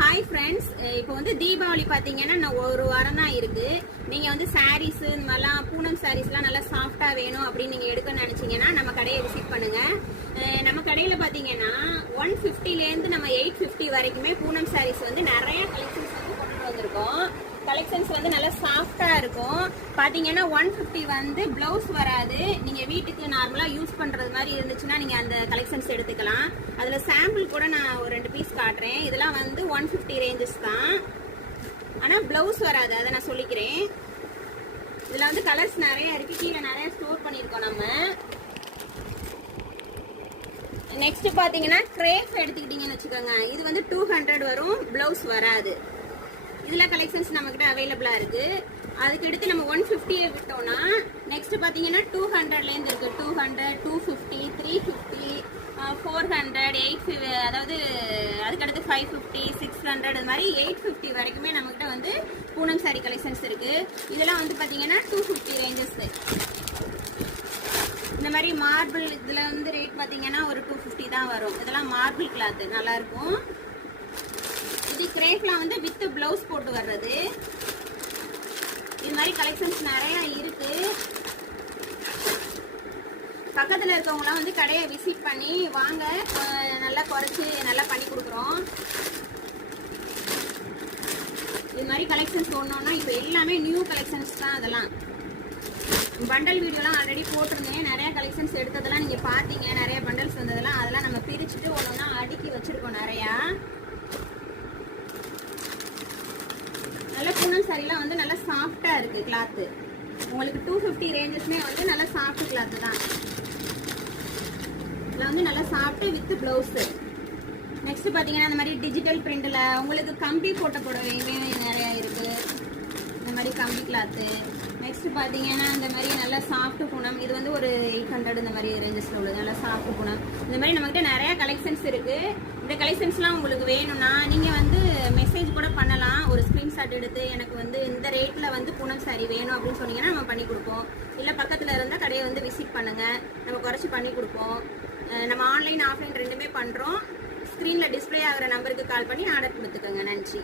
Hi friends, இப்போ வந்து தீபாவளி பார்த்தீங்கன்னா நான் ஒரு வாரம் தான் இருக்கு. நீங்கள் வந்து சாரீஸ் இந்த மாதிரிலாம் பூனம் சாரீஸ்லாம் நல்லா சாஃப்டாக வேணும் அப்படின்னு நீங்கள் எடுக்கணும்னு நினச்சிங்கன்னா நம்ம கடையை விசிட் பண்ணுங்க. நம்ம கடையில் பார்த்தீங்கன்னா 150லேருந்து நம்ம 850 வரைக்குமே பூனம் சாரீஸ் வந்து நிறைய கலெக்ஷன்ஸ் வந்து கொண்டு வந்திருக்கோம். கலெக்ஷன்ஸ் வந்து நல்லா சாஃப்டா இருக்கும். பாத்தீங்கன்னா 150 வந்து பிளவுஸ் வராது. நீங்க வீட்டுக்கு நார்மலா யூஸ் பண்றது மாதிரி இருந்துச்சுன்னா நீங்க அந்த கலெக்ஷன்ஸ் எடுத்துக்கலாம். அதுல சாம்பிள் கூட நான் ஒரு 2 பீஸ் காட்டுறேன். இதெல்லாம் வந்து 150 ரேஞ்சஸ் தான், ஆனா பிளவுஸ் வராது, அதை நான் சொல்லிக்கிறேன். இதுல வந்து கலர்ஸ் நிறைய இருக்கு, கீழே நிறைய ஸ்டோர் பண்ணிருக்கோம் நம்ம. நெக்ஸ்ட் பாத்தீங்கன்னா கிரேப் எடுத்துக்கிட்டீங்கன்னு வச்சுக்கோங்க, இது வந்து 200 வரும், பிளவுஸ் வராது. இதுல கலெக்ஷன்ஸ் நம்ம கிட்ட அவைலபிளா இருக்கு. அதுக்கு எடுத்து நம்ம 150 விட்டோம்னா நெக்ஸ்ட் பாத்தீங்கன்னா 200ல இருந்து இருக்கு. 200, 250, 350, 400, 850, அதாவது அதுக்கடுத்து 550, 600, இது மாதிரி 850 வரைக்குமே நம்ம கிட்ட வந்து பூனம் சாரி கலெக்ஷன்ஸ் இருக்கு. இதெல்லாம் வந்து பாத்தீங்கன்னா 250 ரேஞ்சஸ். இந்த மாதிரி மார்பிள் இதுல வந்து ரேட் பாத்தீங்கன்னா ஒரு 250 தான் வரும். இதெல்லாம் மார்பிள் கிளாத் நல்லா இருக்கும். இது கிரேப்லாம் வந்து வித் பிளவுஸ் போட்டு வர்றது. இது மாதிரி கலெக்ஷன்ஸ் நிறைய இருக்கு. பக்கத்துல இருக்கவங்களாம் வந்து கடையை விசிட் பண்ணி வாங்க, நல்லா குறைச்சி நல்லா பண்ணி கொடுக்குறோம். இது மாதிரி கலெக்ஷன்ஸ் ஒன்னொன்னா இப்போ எல்லாமே நியூ கலெக்ஷன்ஸ் தான். அதெல்லாம் பண்டல் வீடியோலாம் ஆல்ரெடி போட்டிருந்தேன். நிறைய கலெக்ஷன்ஸ் எடுத்ததெல்லாம் நீங்க பாத்தீங்க. நிறைய பண்டல்ஸ் வந்ததெல்லாம் அதெல்லாம் நம்ம பிரிச்சுட்டு ஒன்னொன்னா அடுக்கி வச்சிருக்கோம் நிறையா. நல்ல பூனம் சாரிலாம் வந்து நல்லா சாஃப்டா இருக்கு கிளாத். உங்களுக்கு 250 ரேஞ்சஸ்மே வந்து நல்ல சாஃப்ட் கிளாத் தான். இதுல வந்து நல்லா சாஃப்ட் வித் பிளவுஸ். நெக்ஸ்ட் பாத்தீங்கன்னா இந்த மாதிரி டிஜிட்டல் பிரிண்ட்ல உங்களுக்கு கம்பி போட்ட புடவையுமே நிறைய இருக்கு. இந்த மாதிரி கம்பி கிளாத். நெக்ஸ்ட் பாத்தீங்கன்னா இந்த மாதிரி நல்ல சாஃப்ட் பூனம். இது வந்து ஒரு 800 இந்த மாதிரி ரேஞ்சஸ்ல உள்ளது. நல்ல சாஃப்ட் பூனம். இந்த மாதிரி நம்ம கிட்ட நிறைய கலெக்ஷன்ஸ் இருக்கு. இந்த கலெக்ஷன்ஸ்லாம் உங்களுக்கு வேணும்னா நீங்க வந்து மெசேஜ் கூட பண்ணலாம். ஒரு ஸ்கிரீன்ஷாட் எடுத்து எனக்கு வந்து இந்த ரேட்ல வந்து பூனம் சாரி வேணும் அப்படின்னு சொன்னீங்கன்னா நம்ம பண்ணி கொடுப்போம். இல்ல பக்கத்துல இருந்தா கடையை வந்து விசிட் பண்ணுங்க, நம்ம குறைச்சி பண்ணி கொடுப்போம். நம்ம ஆன்லைன் ஆஃப்லைன் ரெண்டுமே பண்றோம். ஸ்கிரீன்ல டிஸ்பிளே ஆகிற நம்பருக்கு கால் பண்ணி ஆர்டர் கொடுத்துக்கோங்க. நன்றி.